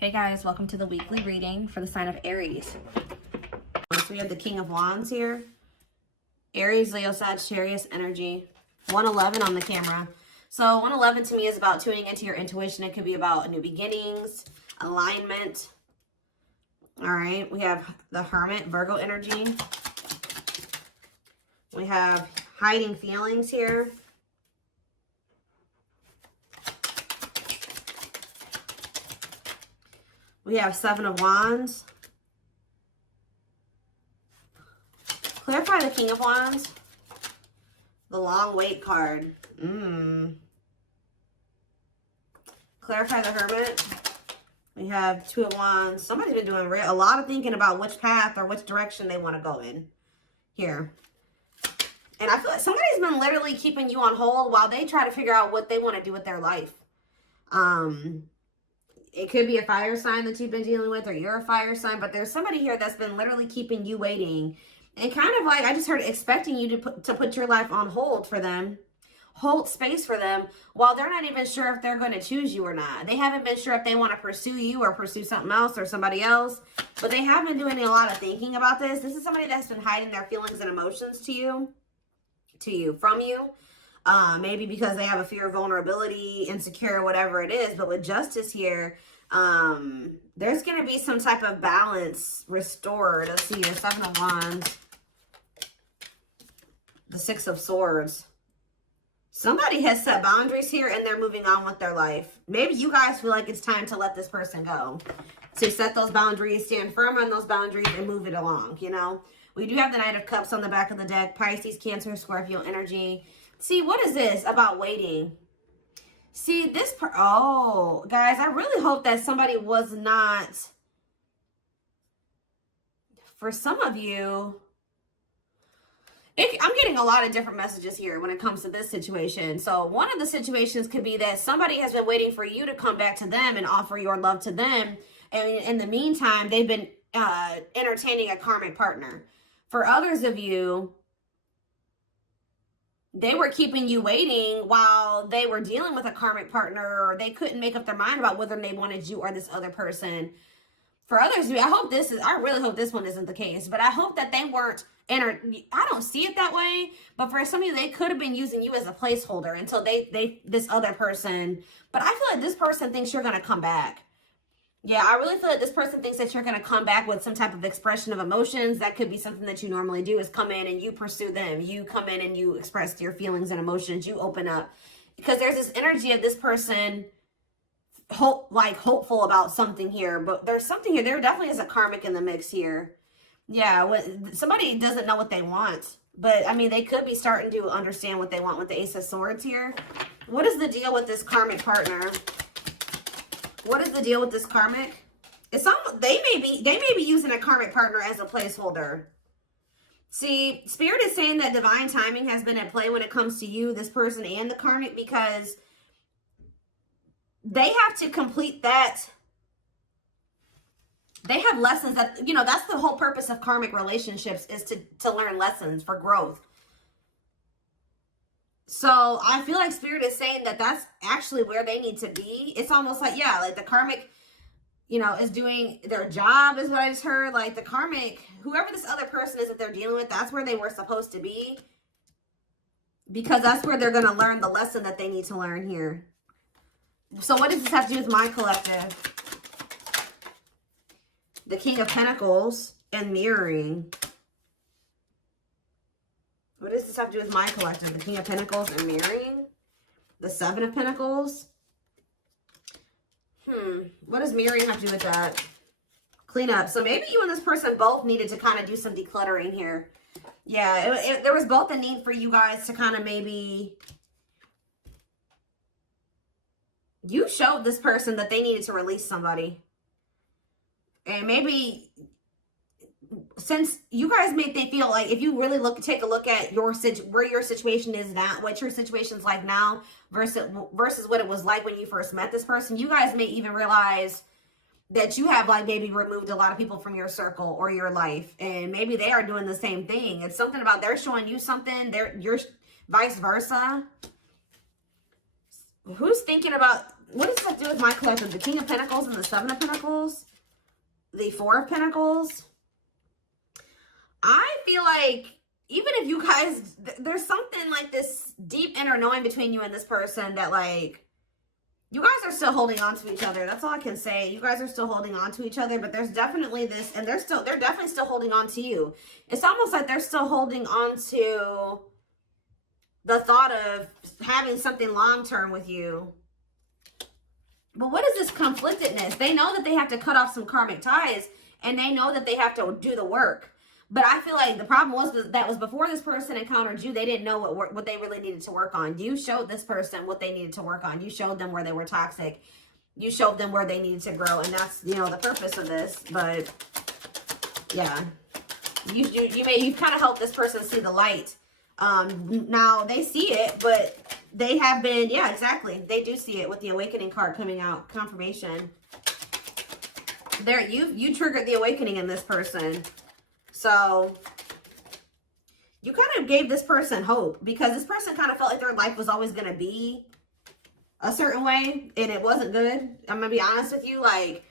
Hey guys, welcome to the weekly reading for the sign of Aries. So we have the King of Wands here. Aries, Leo, Sagittarius energy. 111 on the camera. So 111 to me is about tuning into your intuition. It could be about new beginnings, alignment. All right, we have the Hermit, Virgo energy. We have hiding feelings here. We have Seven of Wands. Clarify the King of Wands. The Long Wait card. Clarify the Hermit. We have Two of Wands. Somebody's been doing a lot of thinking about which path or which direction they want to go in here. And I feel like somebody's been literally keeping you on hold while they try to figure out what they want to do with their life. It could be a fire sign that you've been dealing with, or you're a fire sign, but there's somebody here that's been literally keeping you waiting. And kind of like, I just heard expecting you to put your life on hold for them, hold space for them, while they're not even sure if they're going to choose you or not. They haven't been sure if they want to pursue you or pursue something else or somebody else, but they have been doing a lot of thinking about this. This is somebody that's been hiding their feelings and emotions from you. Maybe because they have a fear of vulnerability, insecure, whatever it is. But with Justice here, there's going to be some type of balance restored. Let's see, the Seven of Wands, the Six of Swords. Somebody has set boundaries here and they're moving on with their life. Maybe you guys feel like it's time to let this person go. To set those boundaries, stand firm on those boundaries and move it along, you know. We do have the Knight of Cups on the back of the deck. Pisces, Cancer, Scorpio energy. See, what is this about waiting? See, oh, guys, I really hope that somebody was not, for some of you, I'm getting a lot of different messages here when it comes to this situation. So one of the situations could be that somebody has been waiting for you to come back to them and offer your love to them. And in the meantime, they've been entertaining a karmic partner. For others of you, they were keeping you waiting while they were dealing with a karmic partner, or they couldn't make up their mind about whether they wanted you or this other person. For others of you, I really hope this one isn't the case, but I hope that they weren't, I don't see it that way, but for some of you, they could have been using you as a placeholder until this other person, but I feel like this person thinks you're going to come back. Yeah, I really feel like this person thinks that you're going to come back with some type of expression of emotions. That could be something that you normally do, is come in and you pursue them. You come in and you express your feelings and emotions. You open up. Because there's this energy of this person hopeful about something here. But there's something here. There definitely is a karmic in the mix here. Yeah, somebody doesn't know what they want. But, I mean, they could be starting to understand what they want with the Ace of Swords here. What is the deal with this karmic partner? What is the deal with this karmic? They may be using a karmic partner as a placeholder. See, Spirit is saying that divine timing has been at play when it comes to you, this person, and the karmic, because they have to complete that. They have lessons that, you know, that's the whole purpose of karmic relationships, is to learn lessons for growth. So I feel like Spirit is saying that that's actually where they need to be. It's almost like, yeah, like the karmic, you know, is doing their job, is what I just heard. Like the karmic, whoever this other person is that they're dealing with, that's where they were supposed to be. Because that's where they're going to learn the lesson that they need to learn here. So what does this have to do with my collective? The King of Pentacles and mirroring. What does this have to do with my collective? The King of Pentacles and mirroring. The Seven of Pentacles. What does mirroring have to do with that? Clean up. So maybe you and this person both needed to kind of do some decluttering here. Yeah, there was both a need for you guys to kind of maybe... You showed this person that they needed to release somebody. And maybe... Since you guys make they feel like, if you really take a look at where your situation is now, what your situation's like now versus what it was like when you first met this person, you guys may even realize that you have like maybe removed a lot of people from your circle or your life, and maybe they are doing the same thing. It's something about they're showing you something, you're vice versa. Who's thinking about what does that do with my collective? The King of Pentacles and the Seven of Pentacles? The Four of Pentacles? I feel like even if you guys, there's something like this deep inner knowing between you and this person that like, you guys are still holding on to each other. That's all I can say. You guys are still holding on to each other, but there's definitely this, and they're definitely still holding on to you. It's almost like they're still holding on to the thought of having something long-term with you. But what is this conflictedness? They know that they have to cut off some karmic ties, and they know that they have to do the work. But I feel like the problem was before this person encountered you, they didn't know what they really needed to work on. You showed this person what they needed to work on. You showed them where they were toxic. You showed them where they needed to grow, and that's, you know, the purpose of this. But yeah, you've kind of helped this person see the light. Now they see it, but they have been, yeah, exactly. They do see it with the awakening card coming out, confirmation. There, you triggered the awakening in this person. So you kind of gave this person hope, because this person kind of felt like their life was always going to be a certain way, and it wasn't good. I'm going to be honest with you. Like,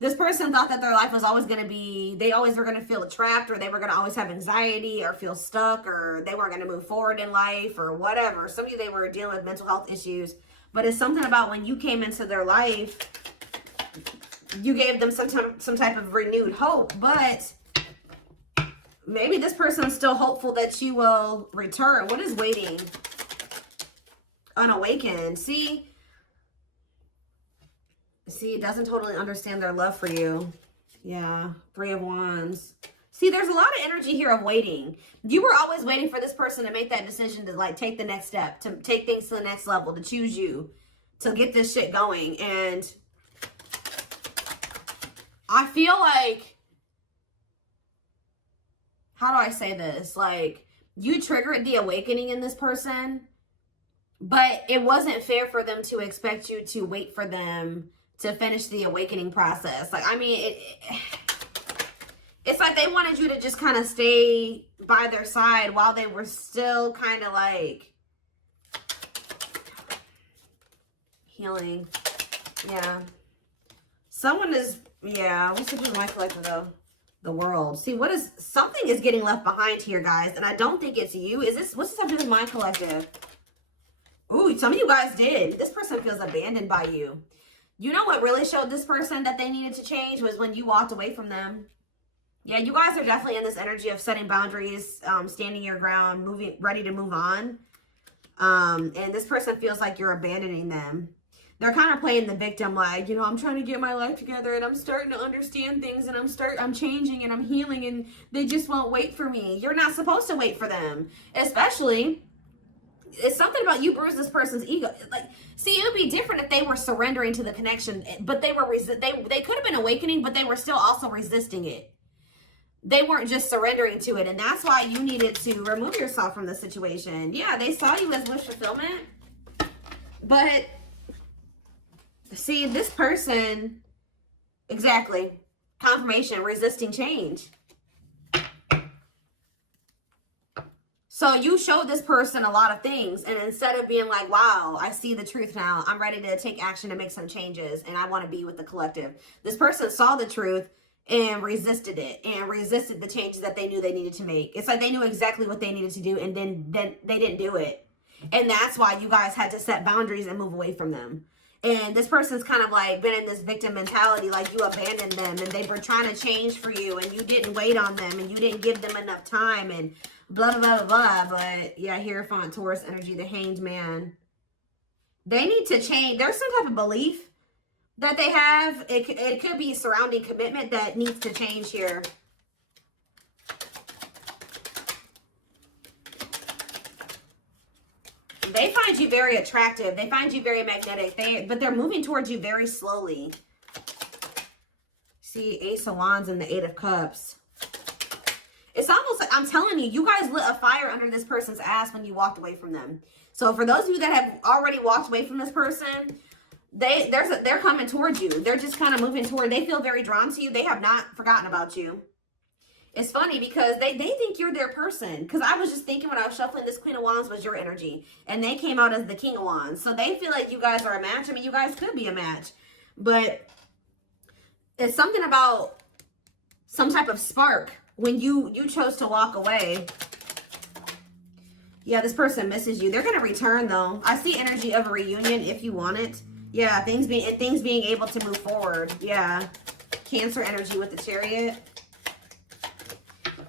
this person thought that their life was always going to be, they always were going to feel trapped, or they were going to always have anxiety or feel stuck, or they weren't going to move forward in life or whatever. Some of you, they were dealing with mental health issues, but it's something about when you came into their life, you gave them some type of renewed hope. But maybe this person is still hopeful that you will return. What is waiting? Unawakened. See, it doesn't totally understand their love for you. Yeah, Three of Wands. See, there's a lot of energy here of waiting. You were always waiting for this person to make that decision to like take the next step, to take things to the next level, to choose you, to get this shit going. And I feel like, how do I say this? Like, you triggered the awakening in this person, but it wasn't fair for them to expect you to wait for them to finish the awakening process. Like, I mean, it's like they wanted you to just kind of stay by their side while they were still kind of like healing. Yeah. Someone is, yeah, what's it in my collective though? The World. See, something is getting left behind here, guys, and I don't think it's you. What's this have to do with my collective? Ooh, some of you guys did. This person feels abandoned by you. You know what really showed this person that they needed to change was when you walked away from them. Yeah, you guys are definitely in this energy of setting boundaries, standing your ground, ready to move on. And this person feels like you're abandoning them. They're kind of playing the victim, like, you know, I'm trying to get my life together and I'm starting to understand things and I'm changing and I'm healing and they just won't wait for me. You're not supposed to wait for them. Especially, it's something about you bruised this person's ego. Like, see, it would be different if they were surrendering to the connection, but they could have been awakening, but they were still also resisting it. They weren't just surrendering to it, and that's why you needed to remove yourself from the situation. Yeah, they saw you as wish fulfillment, but see, this person, exactly, confirmation, resisting change. So you showed this person a lot of things, and instead of being like, wow, I see the truth now, I'm ready to take action and make some changes, and I want to be with the collective. This person saw the truth and resisted it, and resisted the changes that they knew they needed to make. It's like they knew exactly what they needed to do, and then they didn't do it. And that's why you guys had to set boundaries and move away from them. And this person's kind of like been in this victim mentality, like you abandoned them and they were trying to change for you and you didn't wait on them and you didn't give them enough time and blah, blah, blah, blah. But yeah, Hierophant, Taurus energy, the Hanged Man. They need to change. There's some type of belief that they have. It could be surrounding commitment that needs to change here. They find you very attractive. They find you very magnetic. But they're moving towards you very slowly. See, Ace of Wands and the Eight of Cups. It's almost like, I'm telling you, you guys lit a fire under this person's ass when you walked away from them. So for those of you that have already walked away from this person, they're coming towards you. They're just kind of moving toward. They feel very drawn to you. They have not forgotten about you. It's funny because they think you're their person. Because I was just thinking when I was shuffling, this Queen of Wands was your energy. And they came out as the King of Wands. So they feel like you guys are a match. I mean, you guys could be a match. But it's something about some type of spark when you chose to walk away. Yeah, this person misses you. They're going to return, though. I see energy of a reunion if you want it. Yeah, things being able to move forward. Yeah. Cancer energy with the Chariot.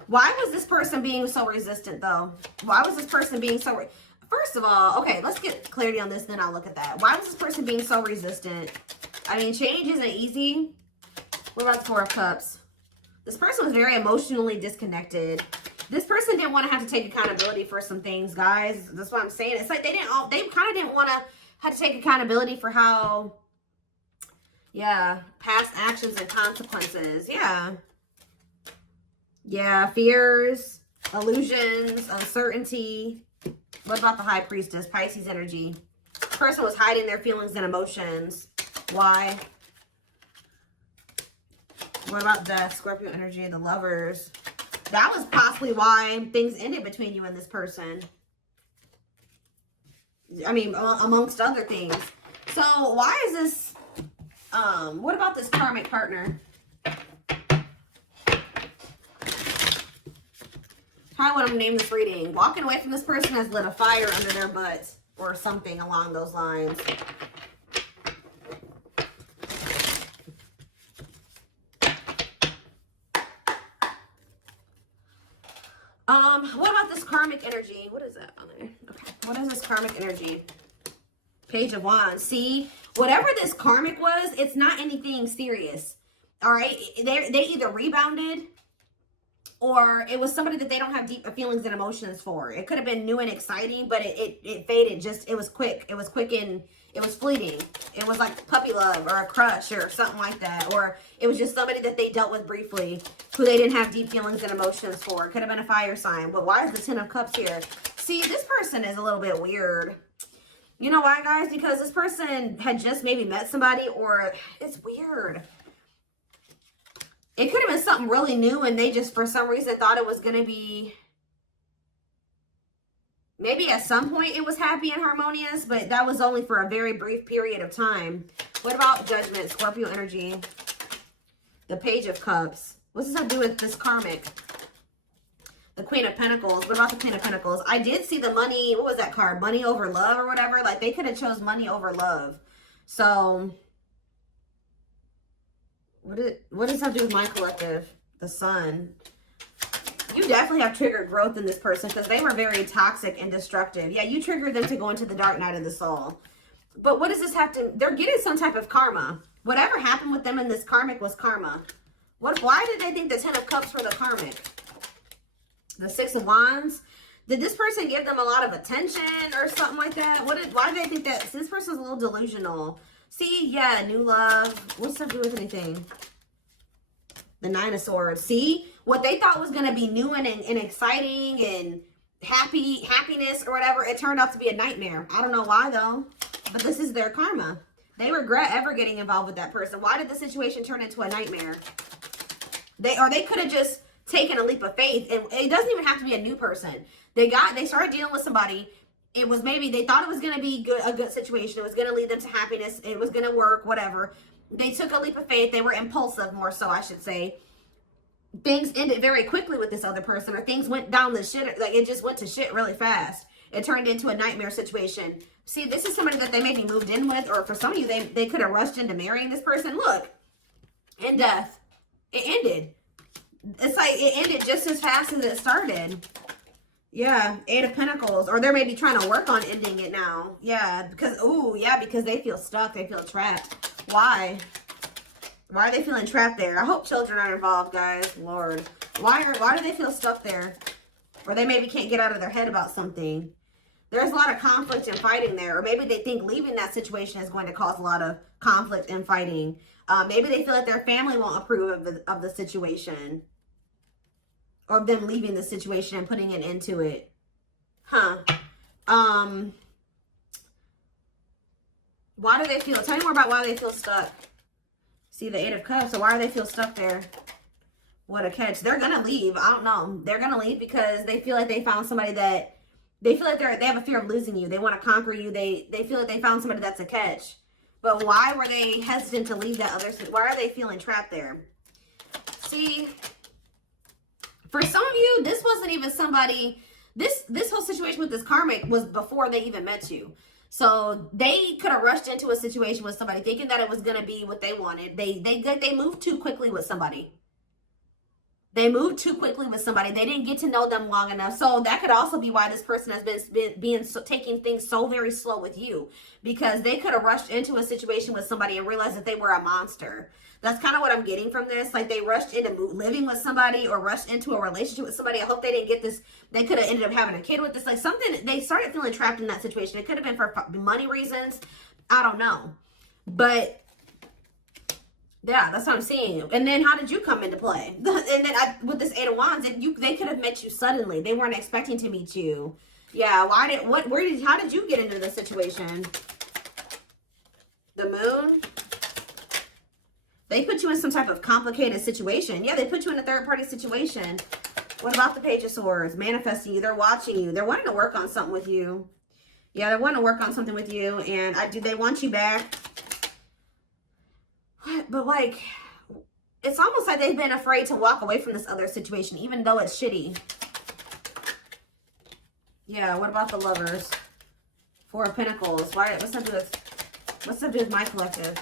Why was this person being so resistant, though? Why was this person being so... First of all, okay, let's get clarity on this, then I'll look at that. Why was this person being so resistant? I mean, change isn't easy. What about the Four of Cups? This person was very emotionally disconnected. This person didn't want to have to take accountability for some things, guys. That's what I'm saying. It's like they kind of didn't want to have to take accountability for how, yeah, past actions and consequences. Yeah. Yeah, fears, illusions, uncertainty. What about the High Priestess? Pisces energy. This person was hiding their feelings and emotions. Why? What about the Scorpio energy and the Lovers? That was possibly why things ended between you and this person. I mean, amongst other things. So why is this, what about this karmic partner? How would I name this reading? Walking away from this person has lit a fire under their butts or something along those lines. What about this karmic energy? What is that on there? Okay. What is this karmic energy? Page of Wands. See, whatever this karmic was, it's not anything serious. All right. They either rebounded or it was somebody that they don't have deep feelings and emotions for. It could have been new and exciting, but it faded. It was quick. It was quick and it was fleeting. It was like puppy love or a crush or something like that. Or it was just somebody that they dealt with briefly who they didn't have deep feelings and emotions for. It could have been a fire sign. But why is the Ten of Cups here? See, this person is a little bit weird. You know why, guys? Because this person had just maybe met somebody, or it's weird. It could have been something really new and they just, for some reason, thought it was going to be... Maybe at some point it was happy and harmonious, but that was only for a very brief period of time. What about Judgment, Scorpio energy? The Page of Cups. What's this have to do with this karmic? The Queen of Pentacles. What about the Queen of Pentacles? I did see the money. What was that card? Money over love or whatever. Like they could have chose money over love. So... What does that have to do with my collective? The Sun. You definitely have triggered growth in this person because they were very toxic and destructive. Yeah, you triggered them to go into the dark night of the soul. But what does this have to... They're getting some type of karma. Whatever happened with them in this karmic was karma. Why did they think the Ten of Cups were the karmic? The Six of Wands. Did this person give them a lot of attention or something like that? Why did they think that? This person's a little delusional. See, yeah, new love. What's that do with anything? The Nine of Swords. See, what they thought was going to be new and exciting and happiness or whatever, it turned out to be a nightmare. I don't know why, though, but this is their karma. They regret ever getting involved with that person. Why did the situation turn into a nightmare? They could have just taken a leap of faith, and it doesn't even have to be a new person. They started dealing with somebody. It was maybe they thought it was going to be a good situation. It was going to lead them to happiness. It was going to work, whatever. They took a leap of faith. They were impulsive, more so, I should say. Things ended very quickly with this other person, or things went down the shit. Like, it just went to shit really fast. It turned into a nightmare situation. See, this is somebody that they maybe moved in with, or for some of you, they could have rushed into marrying this person. Look, in death. It ended. It's like it ended just as fast as it started. Yeah, Eight of Pentacles. Or they're maybe trying to work on ending it now. Yeah, because, because they feel stuck. They feel trapped. Why? Why are they feeling trapped there? I hope children aren't involved, guys. Lord. Why do they feel stuck there? Or they maybe can't get out of their head about something. There's a lot of conflict and fighting there. Or maybe they think leaving that situation is going to cause a lot of conflict and fighting. Maybe they feel like their family won't approve of the situation. Or them leaving the situation and putting an end to it. Huh. Why do they feel... Tell me more about why they feel stuck. See the Eight of Cups. So why do they feel stuck there? What a catch. They're going to leave. I don't know. They're going to leave because they feel like they found somebody that, they feel like they have a fear of losing you. They want to conquer you. They feel like they found somebody that's a catch. But why were they hesitant to leave that other, why are they feeling trapped there? See, for some of you, this wasn't even somebody, this whole situation with this karmic was before they even met you. So they could have rushed into a situation with somebody thinking that it was going to be what they wanted. They moved too quickly with somebody. They moved too quickly with somebody. They didn't get to know them long enough. So that could also be why this person has been taking things so very slow with you, because they could have rushed into a situation with somebody and realized that they were a monster. That's kind of what I'm getting from this. Like, they rushed into living with somebody or rushed into a relationship with somebody. I hope they didn't get this. They could have ended up having a kid with this. Like, something, they started feeling trapped in that situation. It could have been for money reasons. I don't know. But yeah, that's what I'm seeing. And then how did you come into play? And then with this Eight of Wands, they could have met you suddenly. They weren't expecting to meet you. Yeah, how did you get into this situation? The Moon. They put you in some type of complicated situation. Yeah, they put you in a third-party situation. What about the Page of Swords? Manifesting you. They're watching you. They're wanting to work on something with you. Yeah, they're wanting to work on something with you. And they want you back. But, like, it's almost like they've been afraid to walk away from this other situation, even though it's shitty. Yeah, what about the Lovers? Four of Pentacles. What's that do with my collective?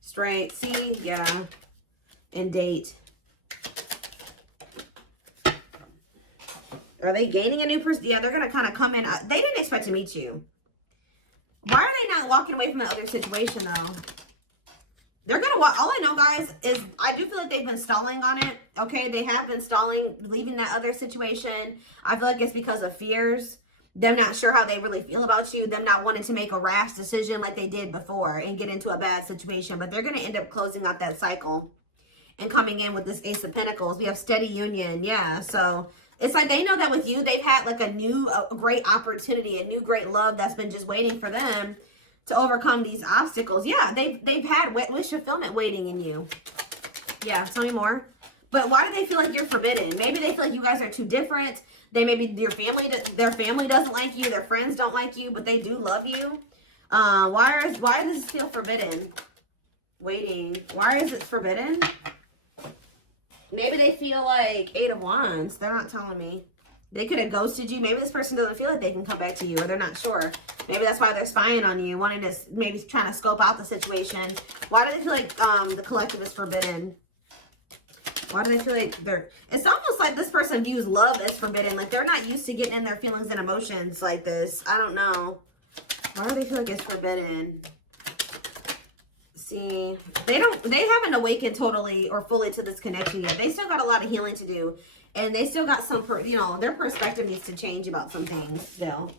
Strength. See? Yeah. And Date. Are they gaining a new person? Yeah, they're going to kind of come in. They didn't expect to meet you. Why are they not walking away from the other situation, though? They're going to walk. All I know, guys, is I do feel like they've been stalling on it. Okay, they have been stalling, leaving that other situation. I feel like it's because of fears. Them not sure how they really feel about you. Them not wanting to make a rash decision like they did before and get into a bad situation. But they're going to end up closing out that cycle and coming in with this Ace of Pentacles. We have steady union. Yeah, so it's like they know that with you, they've had like a great opportunity, a new great love that's been just waiting for them to overcome these obstacles. Yeah, they've had wish fulfillment waiting in you. Yeah, tell me more. But why do they feel like you're forbidden? Maybe they feel like you guys are too different. Maybe their family doesn't like you. Their friends don't like you, but they do love you. Why does this feel forbidden? Waiting. Why is it forbidden? Maybe they feel like Eight of Wands. They're not telling me. They could have ghosted you. Maybe this person doesn't feel like they can come back to you, or they're not sure. Maybe that's why they're spying on you, wanting to maybe trying to scope out the situation. Why do they feel like the collective is forbidden? Why do they feel like it's almost like this person views love as forbidden. Like they're not used to getting in their feelings and emotions like this. I don't know. Why do they feel like it's forbidden? See, they haven't awakened totally or fully to this connection yet. They still got a lot of healing to do. And they still got some, their perspective needs to change about some things still.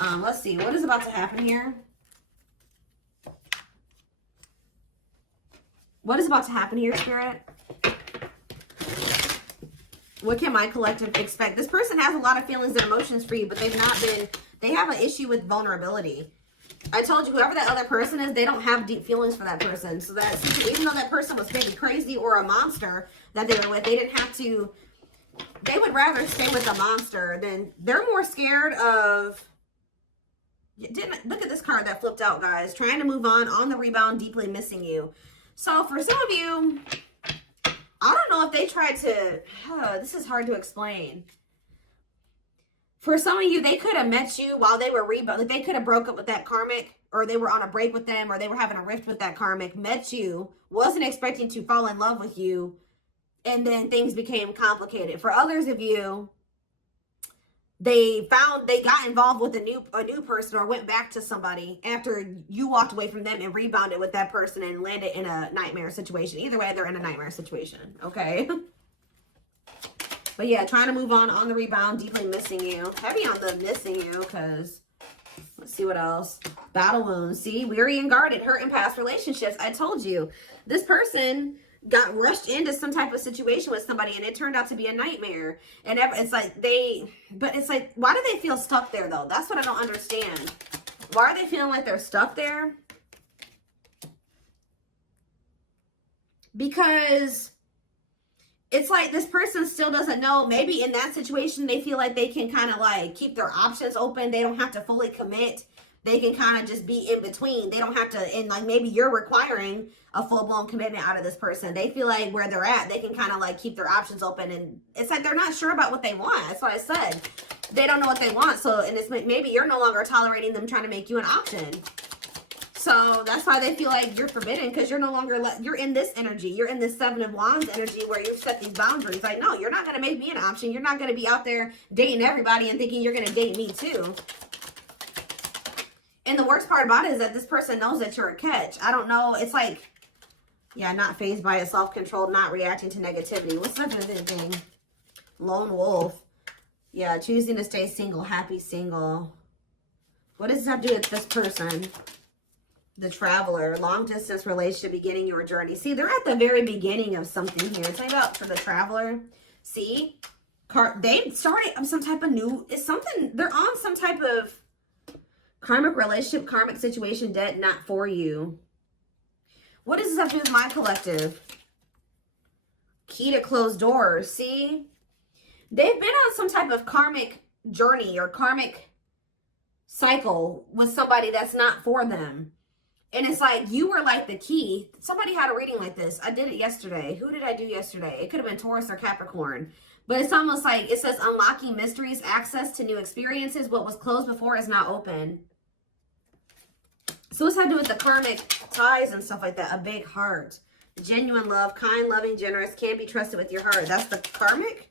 Let's see. What is about to happen here? What is about to happen here, Spirit? What can my collective expect? This person has a lot of feelings and emotions for you, but they have an issue with vulnerability. I told you, whoever that other person is, they don't have deep feelings for that person. So even though that person was maybe crazy or a monster that they were with, they didn't have to, they would rather stay with a monster than, they're more scared of, look at this card that flipped out, guys. Trying to move on the rebound, deeply missing you. So for some of you, I don't know if they tried to, this is hard to explain. For some of you, they could have met you while they were rebounding. Like they could have broke up with that karmic, or they were on a break with them, or they were having a rift with that karmic, met you, wasn't expecting to fall in love with you, and then things became complicated. For others of you, they got involved with a new person or went back to somebody after you walked away from them and rebounded with that person and landed in a nightmare situation. Either way, they're in a nightmare situation, okay? But yeah, trying to move on the rebound, deeply missing you. Heavy on the missing you, because let's see what else. Battle wounds. See, weary and guarded, hurt in past relationships. I told you, this person got rushed into some type of situation with somebody and it turned out to be a nightmare. And it's like but it's like, why do they feel stuck there though? That's what I don't understand. Why are they feeling like they're stuck there? Because it's like this person still doesn't know. Maybe in that situation, they feel like they can kind of like keep their options open. They don't have to fully commit. They can kind of just be in between. They don't have to, and like maybe you're requiring a full-blown commitment out of this person. They feel like where they're at, they can kind of like keep their options open. And it's like they're not sure about what they want. That's what I said. They don't know what they want. So, and it's maybe you're no longer tolerating them trying to make you an option. So that's why they feel like you're forbidden, because you're no longer, you're in this energy. You're in this Seven of Wands energy where you've set these boundaries. Like, no, you're not going to make me an option. You're not going to be out there dating everybody and thinking you're going to date me too. And the worst part about it is that this person knows that you're a catch. I don't know. It's like, yeah, not fazed by it, self-controlled, not reacting to negativity. What's the other thing? Lone wolf. Yeah, choosing to stay single, happy single. What does that do with this person? The traveler, long distance relationship, beginning your journey. See, they're at the very beginning of something here. It's like about for the traveler. See, they started some type of new, it's something, they're on some type of karmic relationship, karmic situation, debt not for you. What does this have to do with my collective? Key to closed doors. See, they've been on some type of karmic journey or karmic cycle with somebody that's not for them. And it's like, you were like the key. Somebody had a reading like this. I did it yesterday. Who did I do yesterday? It could have been Taurus or Capricorn. But it's almost like, it says, unlocking mysteries, access to new experiences. What was closed before is now open. So what's that to do with the karmic ties and stuff like that? A big heart. Genuine love, kind, loving, generous, can be trusted with your heart. That's the karmic.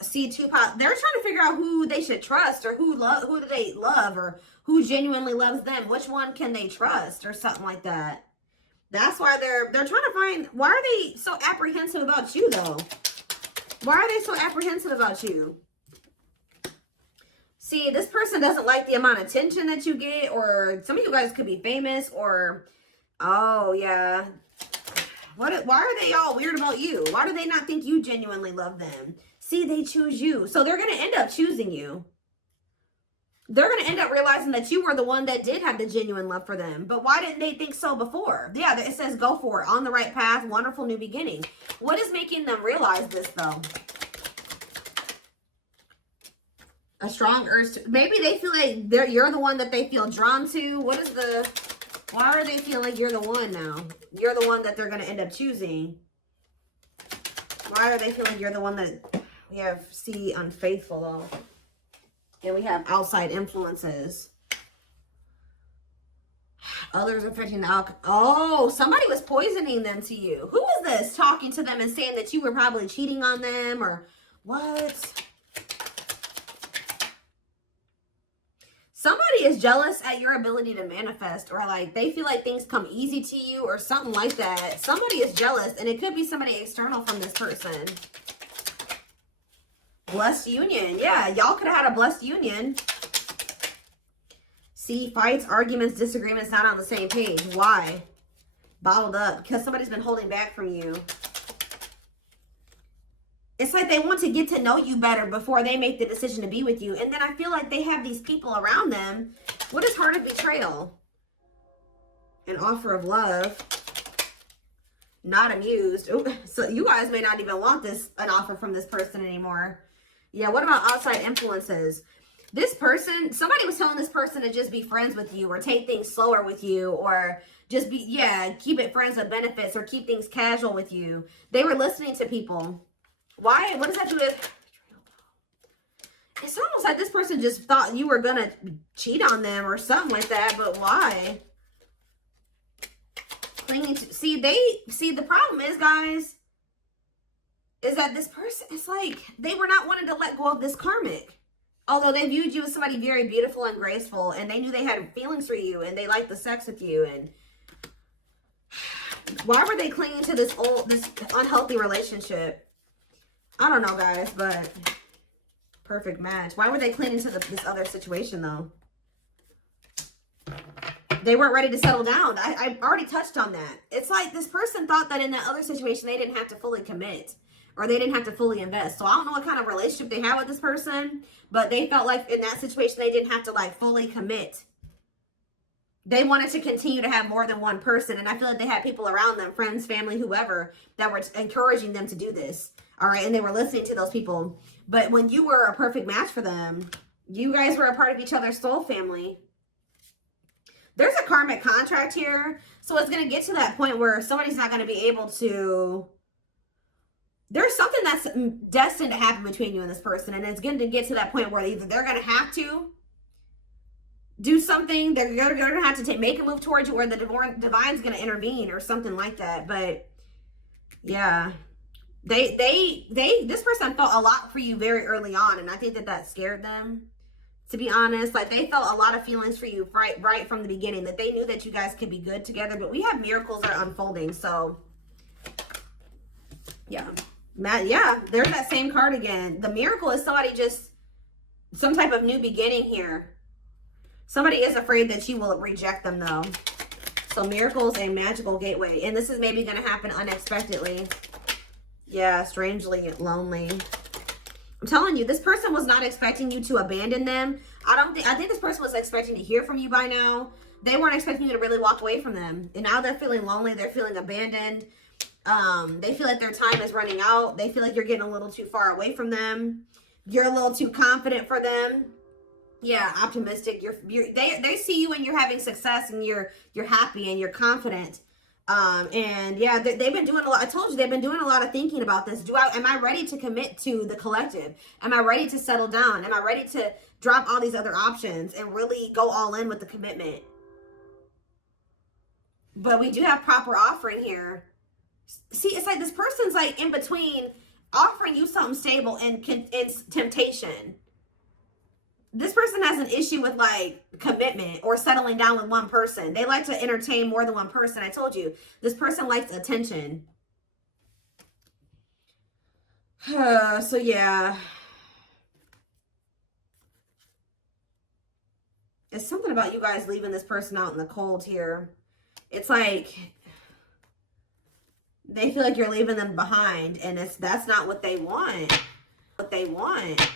See, they're trying to figure out who they should trust, or who do they love, or who genuinely loves them. Which one can they trust, or something like that. That's why they're trying to find, why are they so apprehensive about you though? Why are they so apprehensive about you? See, this person doesn't like the amount of attention that you get, or some of you guys could be famous, or, oh yeah. Why are they all weird about you? Why do they not think you genuinely love them? See, they choose you. So they're going to end up choosing you. They're going to end up realizing that you were the one that did have the genuine love for them. But why didn't they think so before? Yeah, it says go for it. On the right path. Wonderful new beginning. What is making them realize this though? A strong urge to, maybe they feel like you're the one that they feel drawn to. What is the, why are they feeling like you're the one now? You're the one that they're going to end up choosing. Why are they feeling you're the one that, we have C, unfaithful though. And we have outside influences. Others affecting the alcohol. Oh, somebody was poisoning them to you. Who was this talking to them and saying that you were probably cheating on them, or what? Somebody is jealous at your ability to manifest, or like they feel like things come easy to you or something like that. Somebody is jealous, and it could be somebody external from this person. Blessed union. Yeah, y'all could have had a blessed union. See, fights, arguments, disagreements, not on the same page. Why? Bottled up. Because somebody's been holding back from you. It's like they want to get to know you better before they make the decision to be with you. And then I feel like they have these people around them. What is heart of betrayal? An offer of love. Not amused. Ooh, so you guys may not even want an offer from this person anymore. Yeah, what about outside influences? This person, somebody was telling this person to just be friends with you, or take things slower with you, or just be, yeah, keep it friends with benefits, or keep things casual with you. They were listening to people. Why? What does that do with? It's almost like this person just thought you were going to cheat on them or something like that, but why? Clinging to, see, the problem is, guys, is that this person, it's like they were not wanting to let go of this karmic. Although they viewed you as somebody very beautiful and graceful, and they knew they had feelings for you, and they liked the sex with you, and why were they clinging to this unhealthy relationship? I don't know, guys, but perfect match. Why were they clinging to this other situation, though? They weren't ready to settle down. I already touched on that. It's like this person thought that in that other situation, they didn't have to fully commit, or they didn't have to fully invest. So I don't know what kind of relationship they had with this person, but they felt like in that situation, they didn't have to like fully commit. They wanted to continue to have more than one person. And I feel like they had people around them, friends, family, whoever, that were encouraging them to do this. All right. And they were listening to those people. But when you were a perfect match for them, you guys were a part of each other's soul family. There's a karmic contract here. So it's going to get to that point where somebody's not going to be able to... There's something that's destined to happen between you and this person. And it's going to get to that point where either they're going to have to do something, they're going to have to make a move towards you, or the divine's going to intervene or something like that. But yeah, this person felt a lot for you very early on. And I think that scared them, to be honest. Like, they felt a lot of feelings for you right from the beginning, that they knew that you guys could be good together. But we have miracles are unfolding. So yeah. Yeah, there's that same card again. The miracle is somebody just, some type of new beginning here. Somebody is afraid that you will reject them, though. So miracles and magical gateway. And this is maybe going to happen unexpectedly. Yeah, strangely lonely. I'm telling you, this person was not expecting you to abandon them. I think this person was expecting to hear from you by now. They weren't expecting you to really walk away from them. And now they're feeling lonely. They're feeling abandoned. They feel like their time is running out. They feel like you're getting a little too far away from them. You're a little too confident for them. Yeah, optimistic. They see you and you're having success, and you're happy and you're confident. And yeah, they've been doing a lot. I told you, they've been doing a lot of thinking about this. Am I ready to commit to the collective? Am I ready to settle down? Am I ready to drop all these other options and really go all in with the commitment? But we do have proper offering here. See, it's like this person's like in between offering you something stable and temptation. This person has an issue with like commitment or settling down with one person. They like to entertain more than one person. I told you, this person likes attention. So yeah. It's something about you guys leaving this person out in the cold here. It's like they feel like you're leaving them behind, and that's not what they want. What they want.